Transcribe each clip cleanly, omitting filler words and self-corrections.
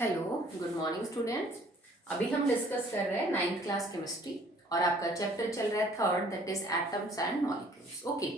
Hello, good morning students. अभी हम discuss कर रहे हैं नाइन्थ क्लास केमिस्ट्री और आपका चैप्टर चल रहा है third, that is atoms and molecules. Okay,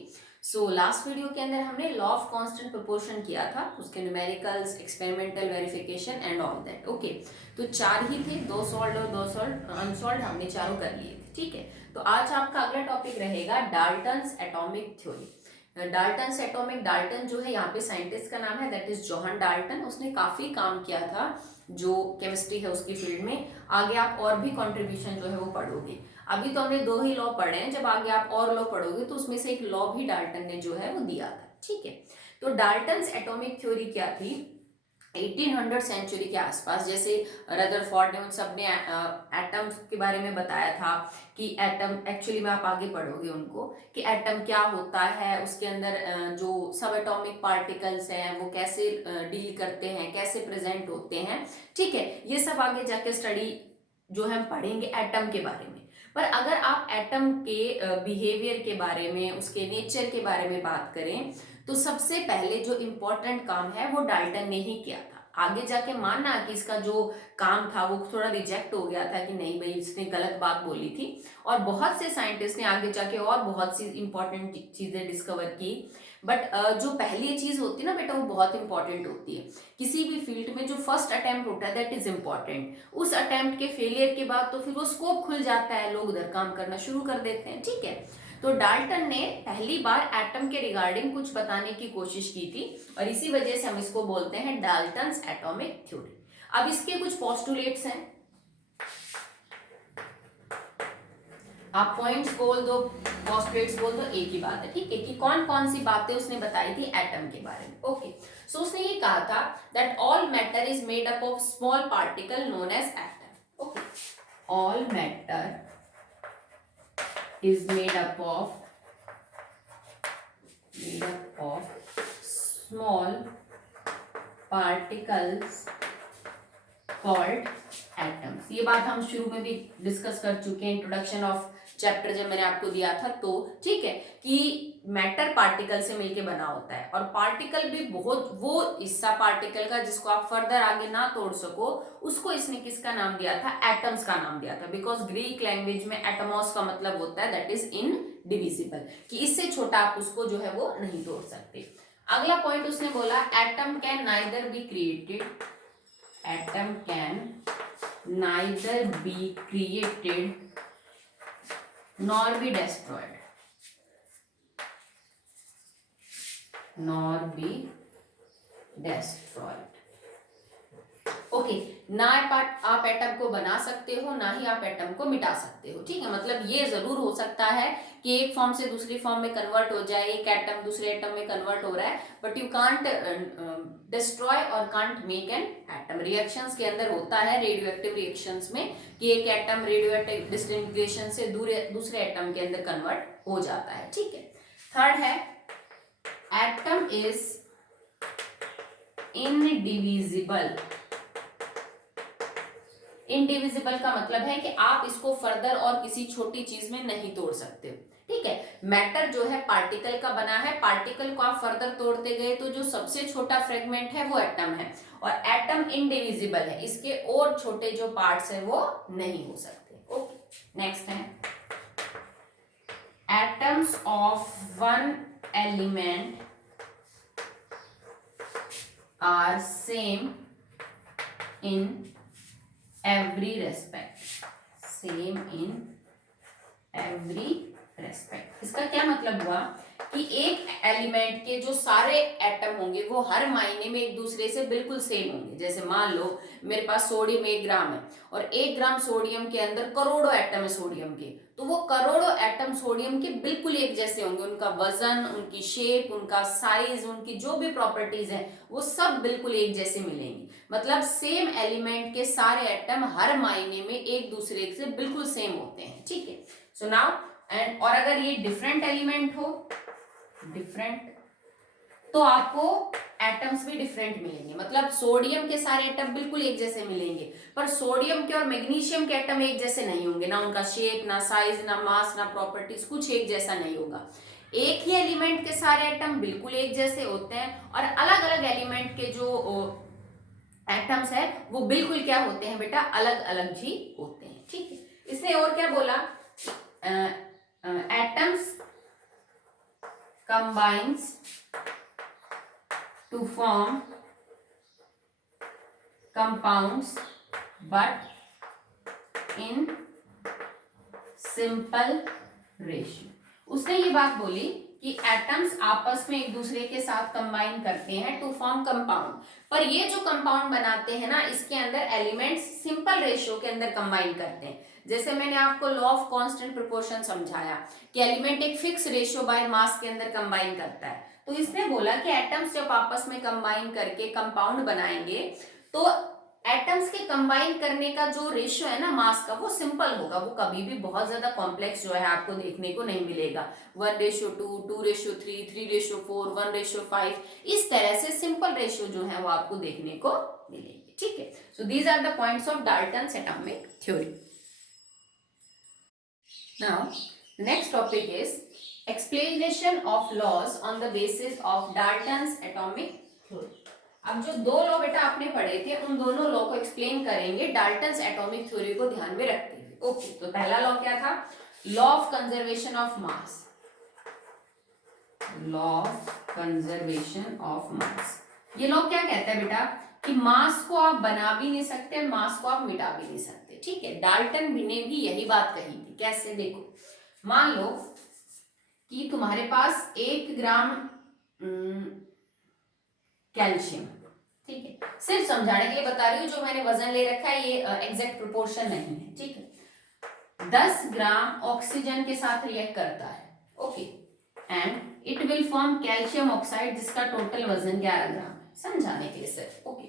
so last video के अंदर हमने लॉ ऑफ कांस्टेंट प्रोपोर्शन किया था, उसके numericals, experimental verification and all that. Okay, तो चार ही थे, दो सॉल्व और दो सॉल्व अनसॉल्व, हमने चारों कर लिए थे। ठीक है, तो आज आपका अगला टॉपिक रहेगा Dalton's atomic theory. Dalton atomic, Dalton जो है यहाँ पे साइंटिस्ट का नाम है, दैट इज जोहन डाल्टन। उसने काफी काम किया था जो केमिस्ट्री है उसकी फील्ड में। आगे आप और भी कंट्रीब्यूशन जो है वो पढ़ोगे। अभी तो हमने दो ही लॉ पढ़े हैं, जब आगे आप और लॉ पढ़ोगे तो उसमें से एक लॉ भी डाल्टन ने जो है वो दिया था। ठीक है, तो डाल्टन एटॉमिक थ्योरी क्या थी? 1800 सेंचुरी के आसपास, जैसे रदरफोर्ड ने उन सब ने एटम्स के बारे में बताया था कि एटम एक्चुअली में आप आगे पढ़ोगे उनको कि एटम क्या होता है, उसके अंदर जो सब एटॉमिक पार्टिकल्स हैं वो कैसे डील करते हैं, कैसे प्रेजेंट होते हैं। ठीक है, ये सब आगे जाके स्टडी जो है हम पढ़ेंगे एटम के बारे में। पर अगर आप एटम के बिहेवियर के बारे में, उसके नेचर के बारे में बात करें तो सबसे पहले जो इम्पोर्टेंट काम है वो डाल्टन ने ही किया था। आगे जाके मानना कि इसका जो काम था वो थोड़ा रिजेक्ट हो गया था कि नहीं भाई इसने गलत बात बोली थी, और बहुत से साइंटिस्ट ने आगे जाके और बहुत सी इंपॉर्टेंट चीजें डिस्कवर की। बट जो पहली चीज होती है ना बेटा, वो बहुत इंपॉर्टेंट होती है। किसी भी फील्ड में जो फर्स्ट अटेम्प्ट होता है दैट इज इम्पॉर्टेंट। उस अटेम्प्ट के फेलियर के बाद तो फिर वो स्कोप खुल जाता है, लोग उधर काम करना शुरू कर देते हैं। ठीक है, तो डाल्टन ने पहली बार एटम के रिगार्डिंग कुछ बताने की कोशिश की थी और इसी वजह से हम इसको बोलते हैं डाल्टन्स एटॉमिक थ्योरी। अब इसके कुछ पोस्टुलेट्स हैं, आप पॉइंट्स बोल दो, पोस्टुलेट्स बोल दो, एक ही बात है। ठीक है, कि कौन कौन सी बातें उसने बताई थी एटम के बारे में। ओके, सो उसने ये कहा था that all matter is made up of small particle known as atom. Okay, all matter is made up of small particles called atoms। ये बात हम शुरू में भी डिस्कस कर चुके हैं, इंट्रोडक्शन ऑफ चैप्टर जब मैंने आपको दिया था। तो ठीक है कि मैटर पार्टिकल से मिलके बना होता है, और पार्टिकल भी बहुत वो हिस्सा पार्टिकल का जिसको आप फर्दर आगे ना तोड़ सको, उसको इसने किसका नाम दिया था? एटम्स का नाम दिया था। बिकॉज ग्रीक लैंग्वेज में एटमॉस का मतलब होता है दैट इज इनडिविजिबल, कि इससे छोटा आप उसको जो है वो नहीं तोड़ सकते। अगला पॉइंट उसने बोला atom can neither be created, atom can neither be created nor be destroyed, nor be destroyed। Okay, ना आप एटम को बना सकते हो, ना ही आप एटम को मिटा सकते हो। ठीक है, मतलब ये जरूर हो सकता है कि एक फॉर्म से दूसरी फॉर्म में कन्वर्ट हो जाए, एक एटम दूसरे एटम में कन्वर्ट हो रहा है, बट यू कांट डिस्ट्रॉय और can't make an atom. Reactions के अंदर होता है, रेडियो एक्टिव रिएक्शंस में, कि एक एटम रेडियो एक्टिव डिसइंटीग्रेशन से दूसरे एटम के अंदर कन्वर्ट हो जाता है। ठीक है, थर्ड है एटम इज इनडिविजिबल। इनडिविजिबल का मतलब है कि आप इसको फर्दर और किसी छोटी चीज में नहीं तोड़ सकते। ठीक है, मैटर जो है पार्टिकल का बना है, पार्टिकल को आप फर्दर तोड़ते गए तो जो सबसे छोटा फ्रेगमेंट है वो एटम है, और एटम इनडिविजिबल है, इसके और छोटे जो पार्ट्स है वो नहीं हो सकते। ओके, नेक्स्ट है atoms of one element are same in every respect, same in every respect। इसका क्या मतलब हुआ कि एक एलिमेंट के जो सारे एटम होंगे वो हर मायने में एक दूसरे से बिल्कुल सेम होंगे। जैसे मान लो मेरे पास सोडियम 1 ग्राम है, और 1 ग्राम सोडियम के अंदर करोड़ों एटम है सोडियम के, तो वो करोड़ों एटम सोडियम के बिल्कुल एक जैसे होंगे। उनका वजन, उनकी शेप, उनका साइज, उनकी जो भी प्रॉपर्टीज है वो सब बिल्कुल एक जैसे मिलेंगी। मतलब सेम एलिमेंट के सारे एटम हर मायने में एक दूसरे से बिल्कुल सेम होते हैं। ठीक है, सो नाउ एंड, और अगर ये डिफरेंट एलिमेंट हो, डिफरेंट, तो आपको एटम्स भी डिफरेंट मिलेंगे। मतलब सोडियम के सारे एटम बिल्कुल एक जैसे मिलेंगे, पर सोडियम के और मैग्नीशियम के एटम एक जैसे नहीं होंगे, ना उनका शेप, ना साइज, ना मास, ना प्रॉपर्टीज, कुछ एक जैसा नहीं होगा। एक ही एलिमेंट के सारे एटम बिल्कुल एक जैसे होते हैं, और अलग अलग एलिमेंट के जो एटम्स है वो बिल्कुल क्या होते हैं बेटा, अलग अलग ही होते हैं, ठीक है। इसने और क्या बोला, atoms combines to form compounds but in simple ratio. उसने ये बात बोली कि एटम्स आपस में एक दूसरे के साथ कंबाइन करते हैं टू फॉर्म कंपाउंड, पर ये जो कंपाउंड बनाते हैं ना, इसके अंदर एलिमेंट्स सिंपल रेशियो के अंदर कंबाइन करते हैं। जैसे मैंने आपको लॉ ऑफ कांस्टेंट प्रोपोर्शन समझाया कि एलिमेंट एक फिक्स रेशियो बाय मास के अंदर कंबाइन करता है, तो इसने बोला कि एटम्स जब आपस में कंबाइन करके कंपाउंड बनाएंगे तो एटम्स के कंबाइन करने का जो रेशियो है ना मास का, वो सिंपल होगा, वो कभी भी बहुत ज्यादा कॉम्प्लेक्स जो है आपको देखने को नहीं मिलेगा। 1:2, 2:3, 3:4, 1:5, इस तरह से सिंपल रेशियो जो है वो आपको देखने को मिलेंगे, ठीक है। So these are the points of Dalton's atomic theory. Now next topic is explanation of laws on the basis of Dalton's atomic theory. अब जो दो लॉ बेटा आपने पढ़े थे, उन दोनों लॉ को एक्सप्लेन करेंगे डाल्टन्स एटॉमिक थ्योरी को ध्यान में रखते हुए। ओके, तो पहला लॉ क्या था, law of conservation of mass. Law of conservation of मास, ये लॉ क्या कहता है बेटा कि मास को आप बना भी नहीं सकते, मास को आप मिटा भी नहीं सकते, ठीक है। डाल्टन ने भी यही बात कही थी। कैसे, देखो, मान लो कि तुम्हारे पास 1 ग्राम कैल्शियम, ठीक है, सिर्फ समझाने के लिए बता रही हूँ, जो मैंने वजन ले रखा है ये एग्जैक्ट प्रोपोर्शन नहीं है, ठीक है। 10 ग्राम ऑक्सीजन के साथ रिएक्ट करता है, okay, and it will form calcium oxide जिसका टोटल वजन 11 ग्राम है, समझाने के लिए सिर्फ, ओके।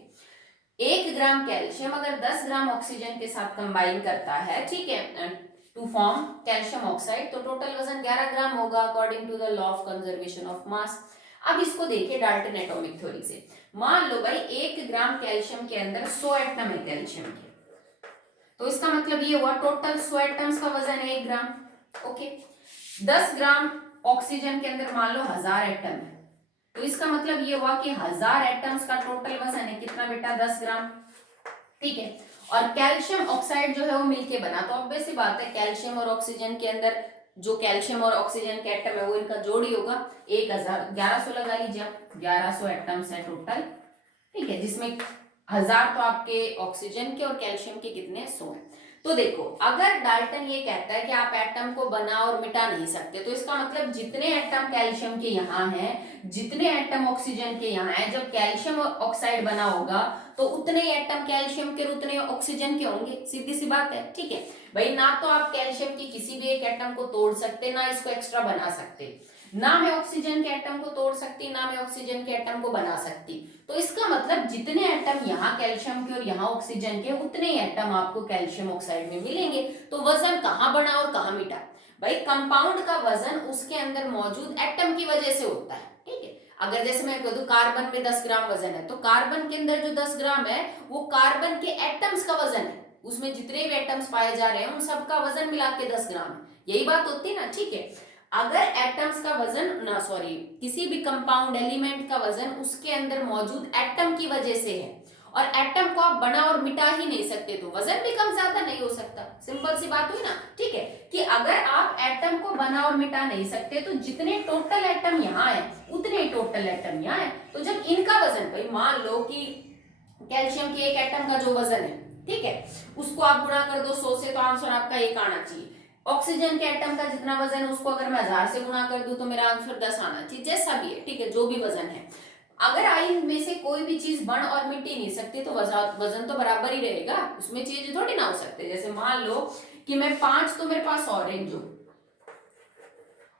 1 ग्राम कैल्शियम अगर 10 ग्राम ऑक्सीजन के साथ कंबाइन करता है, ठीक है, टू फॉर्म कैल्शियम ऑक्साइड, तो टोटल वजन 11 ग्राम होगा according to the law of conservation of mass. अब इसको देखिए डाल्टन एटॉमिक थ्योरी से। मान लो भाई 1 ग्राम कैल्शियम के अंदर 100 एटम है कैल्शियम के, तो इसका मतलब ये हुआ टोटल 100 एटम्स का वजन है 1 ग्राम, ओके। 10 ग्राम ऑक्सीजन के अंदर मान लो 1000 एटम है, तो इसका मतलब ये हुआ कि 1000 एटम्स का टोटल वजन है कितना बेटा, 10 ग्राम, ठीक है। और कैल्शियम ऑक्साइड जो है वो मिलके बना, तो ऑब्वियस सी बात है कैल्शियम और ऑक्सीजन के अंदर जो कैल्शियम और ऑक्सीजन के एटम है वो इनका जोड़ी होगा, 1000, 1100 लगा लीजिए आप, 1100 एटम्स है टोटल, ठीक है, जिसमें 1000 तो आपके ऑक्सीजन के और कैल्शियम के कितने, 100। तो देखो, अगर डाल्टन ये कहता है कि आप एटम को बना और मिटा नहीं सकते, तो इसका मतलब जितने एटम कैल्शियम के यहाँ हैं, जितने एटम ऑक्सीजन के यहाँ हैं, जब कैल्शियम ऑक्साइड बना होगा तो उतने एटम कैल्शियम के और उतने ऑक्सीजन के होंगे, सीधी सी बात है, ठीक है भाई। ना तो आप कैल्शियम की किसी भी एक एटम को तोड़ सकते, ना इसको एक्स्ट्रा बना सकते, ना मैं ऑक्सीजन के एटम को तोड़ सकती, ना मैं ऑक्सीजन के एटम को बना सकती। तो इसका मतलब जितने एटम यहाँ कैल्शियम के और यहाँ ऑक्सीजन के, उतने एटम आपको कैल्शियम ऑक्साइड में मिलेंगे। तो वजन कहाँ बढ़ा और कहाँ मिटा, भाई कंपाउंड का वजन उसके अंदर मौजूद एटम की वजह से होता है, ठीक है। अगर जैसे मैं कह दूं कार्बन में 10 ग्राम वजन है, तो कार्बन के अंदर जो 10 ग्राम है वो कार्बन के एटम्स का वजन है, उसमें जितने भी एटम्स पाए जा रहे हैं उन सबका वजन मिला के 10 ग्राम है, यही बात होती है ना, ठीक है। अगर एटम्स का वजन ना, सॉरी, किसी भी कंपाउंड एलिमेंट का वजन उसके अंदर मौजूद एटम की वजह से है, और एटम को आप बना और मिटा ही नहीं सकते, तो वजन भी कम ज्यादा नहीं हो सकता, सिंपल सी बात हुई ना, ठीक है। कि अगर आप एटम को बना और मिटा नहीं सकते, तो जितने टोटल एटम यहाँ है उतने टोटल एटम यहाँ है, तो जब इनका वजन, भाई मान लो कि कैल्शियम के एक एटम का जो वजन है, ठीक है, उसको आप गुणा कर दो 100 से, तो आंसर आपका 1 आना चाहिए। ऑक्सीजन के एटम का जितना वजन है उसको अगर मैं 1000 से गुणा कर दूं तो मेरा आंसर 10 आना चाहिए, जैसा भी है, ठीक है, जो भी वजन है। अगर आई में से कोई भी चीज बन और मिट ही नहीं सकती, तो वजन तो बराबर ही रहेगा, उसमें चीज थोड़ी ना हो सकते। जैसे मान लो कि मैं 5, तो मेरे पास ऑरेंज हो,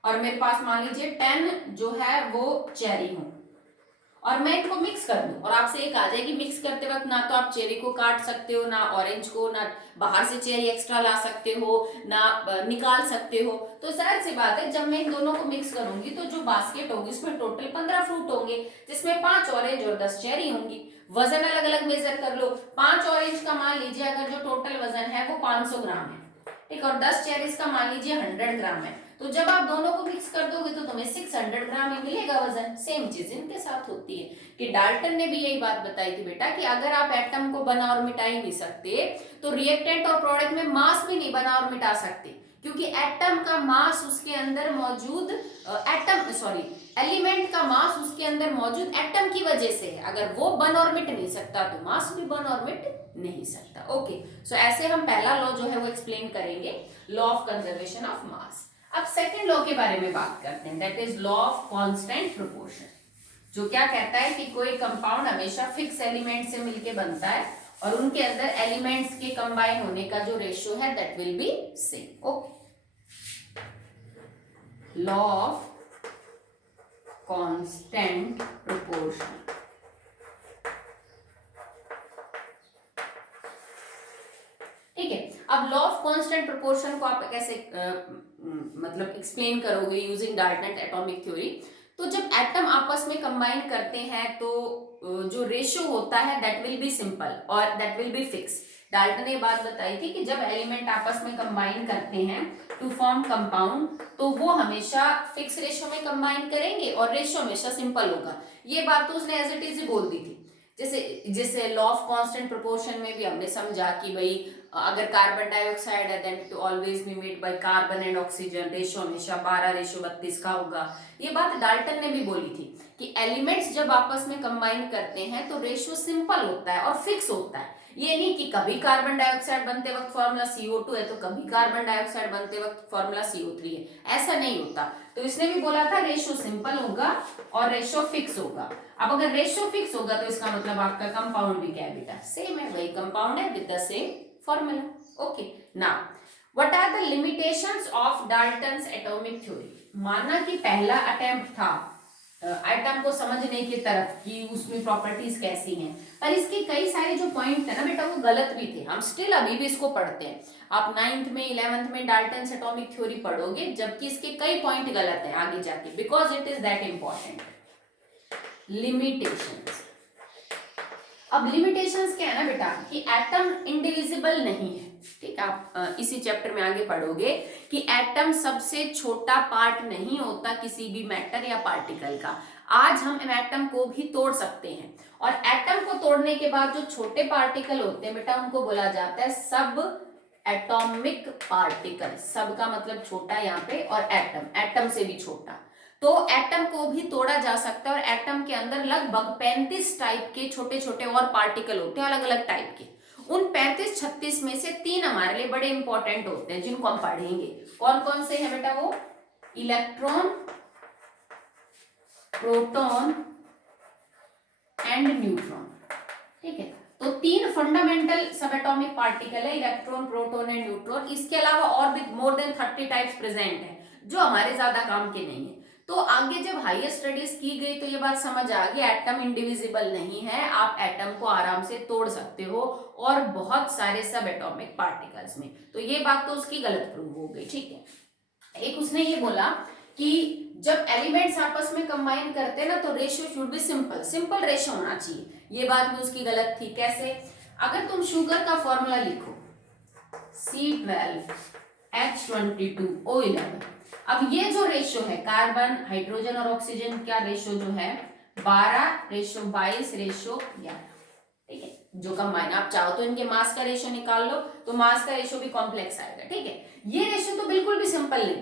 और मेरे पास मान लीजिए 10 जो है वो चेरी हो, और मैं इनको मिक्स कर दूं, और आपसे एक आ जाएगी मिक्स करते वक्त ना तो आप चेरी को काट सकते हो, ना ऑरेंज को, ना बाहर से चेरी एक्स्ट्रा ला सकते हो, ना निकाल सकते हो। तो जाहिर सी बात है जब मैं इन दोनों को मिक्स करूंगी तो जो बास्केट होगी उसमें टोटल 15 फ्रूट होंगे, जिसमें 5 ऑरेंज और 10 चेरी होंगी। वजन अलग अलग मेजर कर लो, 5 ऑरेंज का मान लीजिए अगर जो टोटल वजन है वो 500 ग्राम है, ठीक, और 10 चेरीज का मान लीजिए 100 ग्राम है, तो जब आप दोनों को मिक्स कर दोगे तो तुम्हें 600 ग्राम ही मिलेगा वजन। सेम चीज इनके साथ होती है कि डाल्टन ने भी यही बात बताई थी बेटा कि अगर आप एटम को बना और मिटा ही नहीं सकते तो रिएक्टेंट और प्रोडक्ट में मास भी नहीं बना और मिटा सकते, क्योंकि एटम का मास उसके अंदर मौजूद एलिमेंट का मास उसके अंदर मौजूद एटम की वजह से है। अगर वो बन और मिट नहीं सकता तो मास भी बन और मिट नहीं सकता। ओके, सो ऐसे हम पहला लॉ जो है वो एक्सप्लेन करेंगे, law of conservation of mass. अब सेकेंड लॉ के बारे में बात करते हैं, that is law of constant proportion, जो क्या कहता है कि कोई कंपाउंड हमेशा फिक्स एलिमेंट से मिलके बनता है और उनके अंदर एलिमेंट्स के कंबाइन होने का जो रेशियो है that will be same. Okay, law of constant proportion. ठीक है, अब लॉ ऑफ कांस्टेंट प्रोपोर्शन को आप कैसे मतलब एक्सप्लेन करोगे यूजिंग डाल्टन एटॉमिक थ्योरी। तो जब एटम आपस में कंबाइन करते हैं तो जो रेशियो होता है दैट विल बी सिंपल और that will be fix. Dalton ने ये बात बताई थी कि जब एलिमेंट आपस में कंबाइन करते हैं टू फॉर्म कंपाउंड तो वो हमेशा फिक्स रेशियो में कंबाइन करेंगे और रेशियो हमेशा सिंपल होगा। ये बात तो उसने एज इट इज ही बोल दी थी। जैसे लॉ ऑफ कांस्टेंट प्रोपोर्शन में भी हमने समझा कि भाई अगर कार्बन डाइऑक्साइड है then to always be made by carbon and oxygen, ratio हमेशा 12:32 का होगा। ये बात डाल्टन ने भी बोली थी कि एलिमेंट्स जब आपस में कंबाइन करते हैं तो रेशियो सिंपल होता है और फिक्स होता है। ये नहीं कि कभी कार्बन डाइऑक्साइड बनते वक्त फॉर्मूला CO2 है तो कभी कार्बन डाइऑक्साइड बनते वक्त फॉर्मूला CO3 है, ऐसा नहीं होता। तो इसने भी बोला था रेशियो सिंपल होगा और रेशियो फिक्स होगा। अब अगर रेशियो फिक्स होगा तो इसका मतलब आपका कंपाउंड भी क्या है बेटा, सेम है, वही कंपाउंड है with the same formula. Okay, now what are the limitations of Dalton's atomic theory. माना कि पहला अटेम्प्ट था एटम को समझने की तरफ कि उसमें प्रॉपर्टीज कैसी हैं, पर इसके कई सारे जो पॉइंट है ना बेटा वो गलत भी थे। हम स्टिल अभी भी इसको पढ़ते हैं। आप 9th में 11th में डाल्टन्स एटॉमिक थ्योरी पढ़ोगे, जबकि इसके कई पॉइंट गलत हैं आगे जाके, because it is that important. Limitations, अब लिमिटेशंस क्या है ना बेटा कि एटम इंडिविजिबल नहीं है। ठीक है, आप इसी चैप्टर में आगे पढ़ोगे कि एटम सबसे छोटा पार्ट नहीं होता किसी भी मैटर या पार्टिकल का। आज हम एटम को भी तोड़ सकते हैं और एटम को तोड़ने के बाद जो छोटे पार्टिकल होते हैं बेटा उनको बोला जाता है सब एटॉमिक पार्टिकल। सब का मतलब छोटा यहाँ पे, और एटम से भी छोटा। तो एटम को भी तोड़ा जा सकता है और एटम के अंदर लगभग 35 टाइप के छोटे छोटे और पार्टिकल होते हैं अलग अलग टाइप के। उन 35-36 में से 3 हमारे लिए बड़े इंपॉर्टेंट होते हैं जिनको हम पढ़ेंगे। कौन कौन से हैं बेटा वो, इलेक्ट्रॉन, प्रोटॉन एंड न्यूट्रॉन। ठीक है, तो 3 फंडामेंटल सब एटॉमिक पार्टिकल है, इलेक्ट्रॉन, प्रोटॉन एंड न्यूट्रॉन। इसके अलावा और भी मोर देन 30 टाइप्स प्रेजेंट है जो हमारे ज्यादा काम के नहीं है। तो आगे जब हायर स्टडीज की गई तो ये बात समझ आ गई एटम इंडिविजिबल नहीं है, आप एटम को आराम से तोड़ सकते हो और बहुत सारे सब एटॉमिक पार्टिकल्स में। तो ये बात तो उसकी गलत प्रूव हो गई। ठीक है, एक उसने ये बोला कि जब एलिमेंट्स आपस में कंबाइन करते हैं ना तो ratio should be simple ratio होना चाहिए। ये बात भी उसकी गलत थी। कैसे, अगर तुम शुगर का फॉर्मूला लिखो C12 H22O11, अब ये जो रेशियो है कार्बन, हाइड्रोजन और ऑक्सीजन का रेशियो जो है 12:22:11। ठीक है, जो कंबाइन, आप चाहो तो इनके मास का रेशियो निकाल लो तो मास का रेशियो भी कॉम्प्लेक्स आएगा। ठीक है, ये रेशियो तो बिल्कुल भी सिंपल नहीं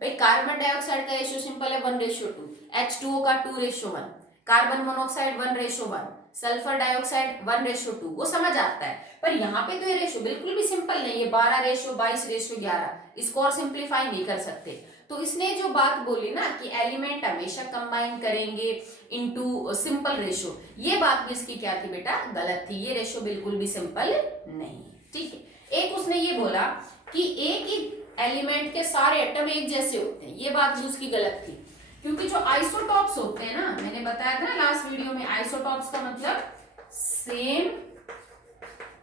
भाई। कार्बन डाइऑक्साइड का रेशियो सिंपल है 1:2, H2O का 2:1, कार्बन मोनोऑक्साइड 1:1, सल्फर डाइऑक्साइड 1:2, वो समझ आता है। पर यहाँ पे तो ये रेशियो बिल्कुल भी सिंपल नहीं है 12:22:11, इसको और सिंप्लीफाई नहीं कर सकते। तो इसने जो बात बोली ना कि एलिमेंट हमेशा कंबाइन करेंगे इनटू सिंपल रेशियो, ये बात भी इसकी क्या थी बेटा, गलत थी। ये रेशियो बिल्कुल भी सिंपल नहीं है। ठीक है, एक उसने ये बोला कि एक ही एलिमेंट के सारे एटम एक जैसे होते हैं, ये बात भी उसकी गलत थी। क्योंकि जो आइसोटॉप्स होते हैं ना, मैंने बताया था लास्ट वीडियो में, आइसोटॉप्स का मतलब same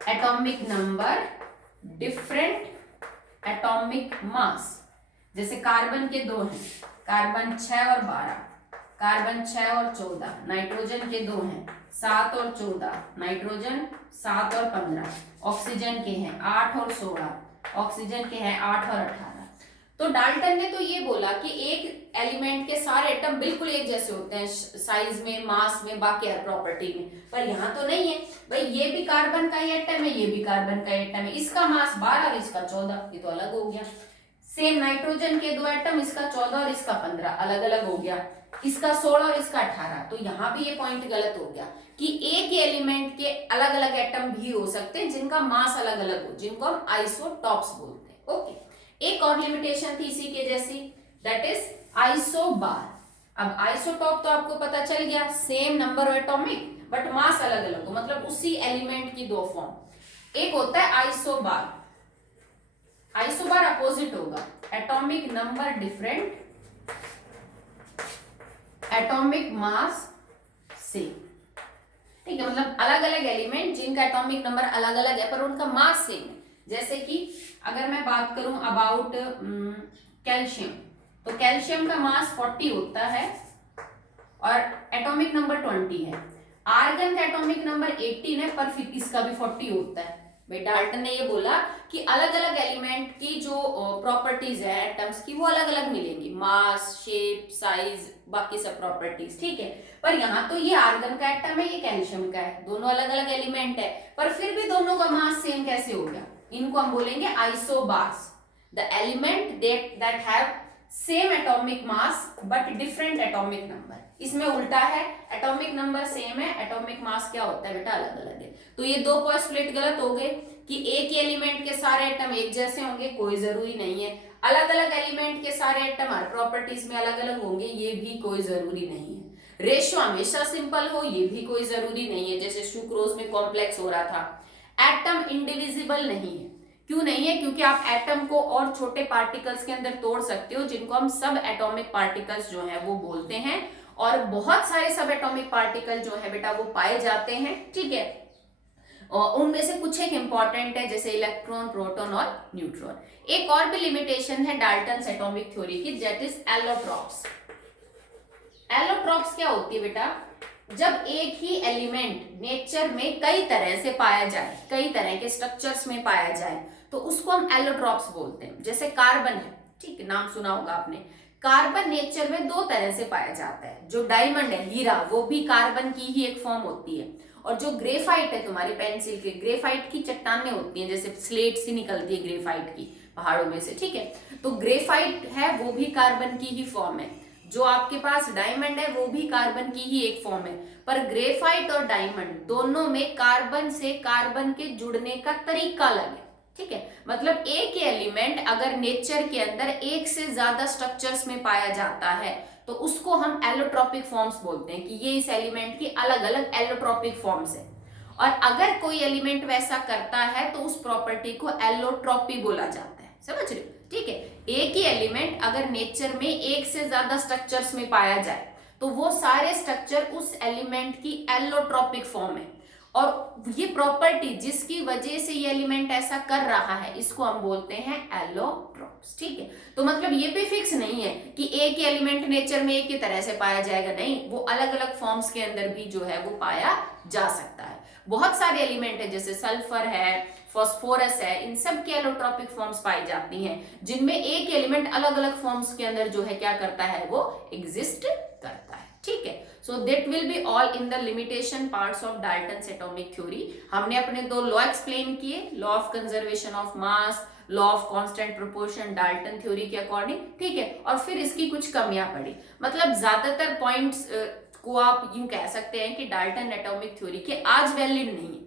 atomic number different atomic mass. जैसे कार्बन के 2 हैं, कार्बन 6 और 12, कार्बन 6 और 14, नाइट्रोजन के 2 हैं 7 और 14, नाइट्रोजन 7 और 15, ऑक्सीजन के हैं 8 और 16, ऑक्सीजन के हैं 8 और 18। तो डाल्टन ने तो ये बोला कि एक एलिमेंट के सारे एटम बिल्कुल एक जैसे होते हैं साइज में, मास में, बाकी हर प्रॉपर्टी में, पर यहाँ तो नहीं है भाई। ये भी कार्बन का ही एटम है, ये भी कार्बन का एटम है, इसका मास 12 और इसका 14, ये तो अलग हो गया। सेम नाइट्रोजन के दो एटम, इसका 14 और इसका 15, अलग अलग हो गया। इसका 16 और इसका 18, तो यहाँ भी ये पॉइंट गलत हो गया कि एक ही एलिमेंट के अलग अलग एटम भी हो सकते हैं जिनका मास अलग अलग हो, जिनको हम आइसोटॉप्स बोलते हैं। ओके, एक और लिमिटेशन थी इसी के जैसी, दैट इज आइसोबार। अब आइसोटॉप तो आपको पता चल गया, same number of atomic but mass अलग अलग हो, मतलब उसी एलिमेंट की दो फॉर्म। एक होता है आइसोबार, आइसोबार अपोजिट होगा, atomic number different, atomic mass same. ठीक है, मतलब अलग अलग एलिमेंट जिनका एटॉमिक नंबर अलग अलग है पर उनका मास सेम है। जैसे कि अगर मैं बात करूं अबाउट कैल्शियम, तो कैल्शियम का मास 40 होता है और एटॉमिक नंबर 20 है। आर्गन का एटॉमिक नंबर 18 है पर फिर इसका भी 40 होता है। भाई डाल्टन ने ये बोला कि अलग अलग एलिमेंट की जो प्रॉपर्टीज है एटम्स की वो अलग अलग मिलेंगी, मास, शेप, साइज, बाकी सब प्रॉपर्टीज। ठीक है, पर यहाँ तो ये आर्गन का एटम है, ये कैल्शियम का है, दोनों अलग अलग एलिमेंट है, पर फिर भी दोनों का मास सेम कैसे हो गया? इनको हम बोलेंगे isobars, the element that have same atomic mass but different atomic number. इसमें उल्टा है, एटॉमिक नंबर सेम है, एटॉमिक मास क्या होता है बेटा? अलग अलग है। तो ये दो पोस्टुलेट गलत हो गए कि एक ही एलिमेंट के सारे एटम एक जैसे होंगे, कोई जरूरी नहीं है। अलग अलग एलिमेंट के सारे एटम हर प्रॉपर्टीज में अलग अलग होंगे, ये भी कोई जरूरी नहीं है। रेशियो हमेशा सिंपल हो, ये भी कोई जरूरी नहीं है, जैसे सुक्रोज में कॉम्प्लेक्स हो रहा था। एटम इंडिविजिबल नहीं है, क्यों नहीं है? क्योंकि आप एटम को और छोटे पार्टिकल्स के अंदर तोड़ सकते हो, जिनको हम सब एटॉमिक पार्टिकल्स जो है वो बोलते हैं, और बहुत सारे सब एटॉमिक पार्टिकल जो है बेटा वो पाए जाते हैं। ठीक है, और उनमें से कुछ एक इंपॉर्टेंट है, जैसे इलेक्ट्रॉन, प्रोटॉन और न्यूट्रॉन। एक और भी लिमिटेशन है डाल्टन्स एटॉमिक थ्योरी की, दैट इज एलोट्रॉप्स। एलोट्रॉप्स क्या होती है बेटा? जब एक ही एलिमेंट नेचर में कई तरह से पाया जाए, कई तरह के स्ट्रक्चर्स में पाया जाए, तो उसको हम एलोट्रॉप्स बोलते हैं। जैसे कार्बन है, ठीक है, नाम सुना होगा आपने। कार्बन नेचर में दो तरह से पाया जाता है, जो डायमंड है, हीरा, वो भी कार्बन की ही एक फॉर्म होती है, और जो ग्रेफाइट है तुम्हारी पेंसिल के, ग्रेफाइट की चट्टानें होती हैं, जैसे स्लेट सी निकलती है ग्रेफाइट की पहाड़ों में से। ठीक है, तो ग्रेफाइट है वो भी कार्बन की ही फॉर्म है। जो आपके पास डायमंड है वो भी कार्बन की ही एक फॉर्म है, पर ग्रेफाइट और डायमंड दोनों में कार्बन से कार्बन के जुड़ने का तरीका अलग है। ठीक है, मतलब एक एलिमेंट अगर नेचर के अंदर एक से ज्यादा स्ट्रक्चर्स में पाया जाता है तो उसको हम एलोट्रॉपिक फॉर्म्स बोलते हैं, कि ये इस एलिमेंट की अलग अलग एलोट्रॉपिक फॉर्म्स है। और अगर कोई एलिमेंट वैसा करता है तो उस प्रॉपर्टी को एलोट्रॉपी बोला जाता है। समझ रहे हो? ठीक है, एक ही एलिमेंट अगर नेचर में एक से ज्यादा स्ट्रक्चर्स में पाया जाए तो वो सारे स्ट्रक्चर उस एलिमेंट की एलोट्रॉपिक फॉर्म है, और ये प्रॉपर्टी जिसकी वजह से ये एलिमेंट ऐसा कर रहा है इसको हम बोलते हैं एलोट्रॉप्स। ठीक है, तो मतलब ये भी फिक्स नहीं है कि एक ही एलिमेंट नेचर में एक ही तरह से पाया जाएगा, नहीं, वो अलग अलग फॉर्म्स के अंदर भी जो है वो पाया जा सकता है। बहुत सारे एलिमेंट है, जैसे सल्फर है, फॉस्फोरस है, इन सब की एलोट्रॉपिक फॉर्म्स पाई जाती हैं, जिनमें एक एलिमेंट अलग अलग फॉर्म्स के अंदर जो है क्या करता है, वो एग्जिस्ट करता है। ठीक है, so that will be all in the limitation parts of Dalton's atomic theory. हमने अपने दो लॉ एक्सप्लेन किए, law of conservation of mass, law of constant proportion Dalton theory के अकॉर्डिंग। ठीक है, और फिर इसकी कुछ कमियां पड़ी, मतलब ज्यादातर पॉइंट्स को आप यूं कह सकते हैं कि डाल्टन एटॉमिक थ्योरी के आज वैलिड नहीं है।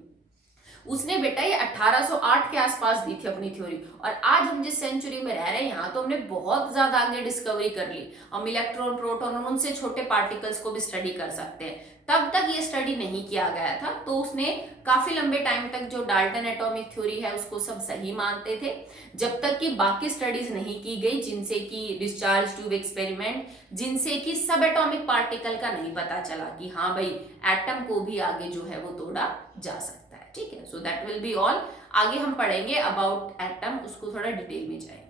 उसने बेटा ये 1808 के आसपास दी थी अपनी थ्योरी, और आज हम जिस सेंचुरी में रह रहे हैं यहाँ तो हमने बहुत ज्यादा आगे डिस्कवरी कर ली। हम इलेक्ट्रॉन, प्रोटॉन और उनसे छोटे पार्टिकल्स को भी स्टडी कर सकते हैं, तब तक ये स्टडी नहीं किया गया था। तो उसने काफी लंबे टाइम तक जो डाल्टन एटॉमिक थ्योरी है उसको सब सही मानते थे, जब तक कि बाकी स्टडीज नहीं की गई, जिनसे कि डिस्चार्ज ट्यूब एक्सपेरिमेंट, जिनसे कि सब एटॉमिक पार्टिकल का नहीं पता चला कि हाँ भाई एटम को भी आगे जो है वो तोड़ा जा सकता है। ठीक है, so that will be all. आगे हम पढ़ेंगे अबाउट एटम, उसको थोड़ा डिटेल में जाएंगे।